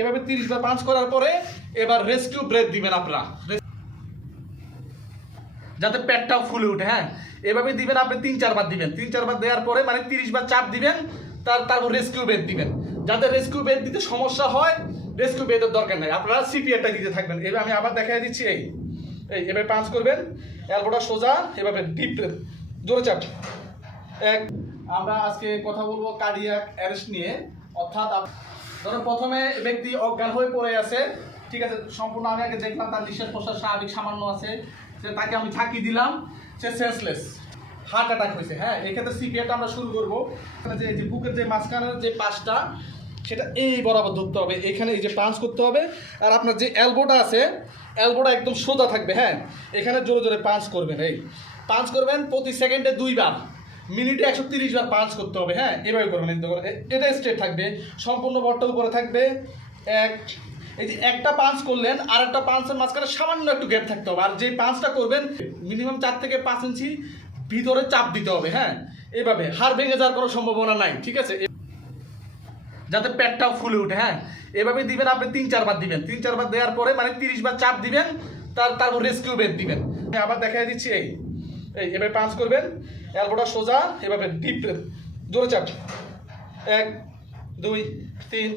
এভাবে তিরিশ বার পাঁচ করার পরে এবার রেস্কিউ ব্রেথ দিবেন আপনারা। যাতে পেটটাও ফুলে উঠে হ্যাঁ? এভাবে দিবেন আপনি তিন চারবার দিবেন। তিন চারবার দেওয়ার পরে মানে তিরিশ বার চাপ দিবেন, তার তারপর রেস্কিউ বেড দিবেন। যাতে রেস্কিউ বেড দিতে সমস্যা হয় রেস্কিউ বেডের দরকার নেই। আপনারা সিপিআরটা দিতে থাকবেন। এবার আমি আবার দেখাই দিচ্ছি, এই। এই, এভাবে পাঁচ করবেন এলবোটা সোজা, এভাবে ডিপ জোরে চাপ। এক, আমরা আজকে কথা বলব কার্ডিয়াক অ্যারেস্ট নিয়ে। অর্থাৎ ধরো প্রথমে ব্যক্তি অজ্ঞান হয়ে পড়ে আছে, ঠিক আছে, সম্পূর্ণ আমি আগে দেখলাম তার নিঃশ্বাস প্রশ্বাস স্বাভাবিক সামান্য আছে, সে তাকে আমি ঝাঁকি দিলাম, সে সেন্সলেস হার্ট অ্যাটাক হয়েছে। হ্যাঁ এক্ষেত্রে সিপিআরটা আমরা শুরু করব। যে যে বুকের যে মাঝখানের যে পাশটা, সেটা এই বরাবর ধরতে হবে, এখানে এই যে পাঞ্চ করতে হবে, আর আপনার যে অ্যালবোটা আছে অ্যালবোটা একদম সোজা থাকবে হ্যাঁ এখানে জোরে জোরে পাঞ্চ করবেন, এই পাঞ্চ করবেন প্রতি সেকেন্ডে দুইবার। মিনিটে একশো তিরিশ বার পাঞ্চ করতে হবে হ্যাঁ? এভাবে করবেন এটা স্ট্রেট থাকবে, সম্পূর্ণ বটল করে থাকবে। এক, এই যে একটা পাঞ্চ করলেন আর একটা পাঞ্চের মাঝখানে সামান্য একটু গ্যাপ থাকতে হবে। আর যে পাঞ্চটা করবেন মিনিমাম চার থেকে পাঁচ ইঞ্চি ভিতরে চাপ দিতে হবে হ্যাঁ? এভাবে, হাড় ভেঙে যাওয়ার কোনো সম্ভাবনা নাই, ঠিক আছে? যাতে পেটটাও ফুলে উঠে হ্যাঁ? এভাবে দিবেন, আপনি তিন চারবার দিবেন। তিন চারবার দেওয়ার পরে মানে তিরিশ বার চাপ দিবেন, তার, তারপর রেস্কিউ বেড দিবেন। আবার দেখা দিচ্ছি, এই। এই এভাবে পাঁচ করবেন এলবোটা সোজা এভাবে ডিপ জোরে চাপ এক দুই তিন।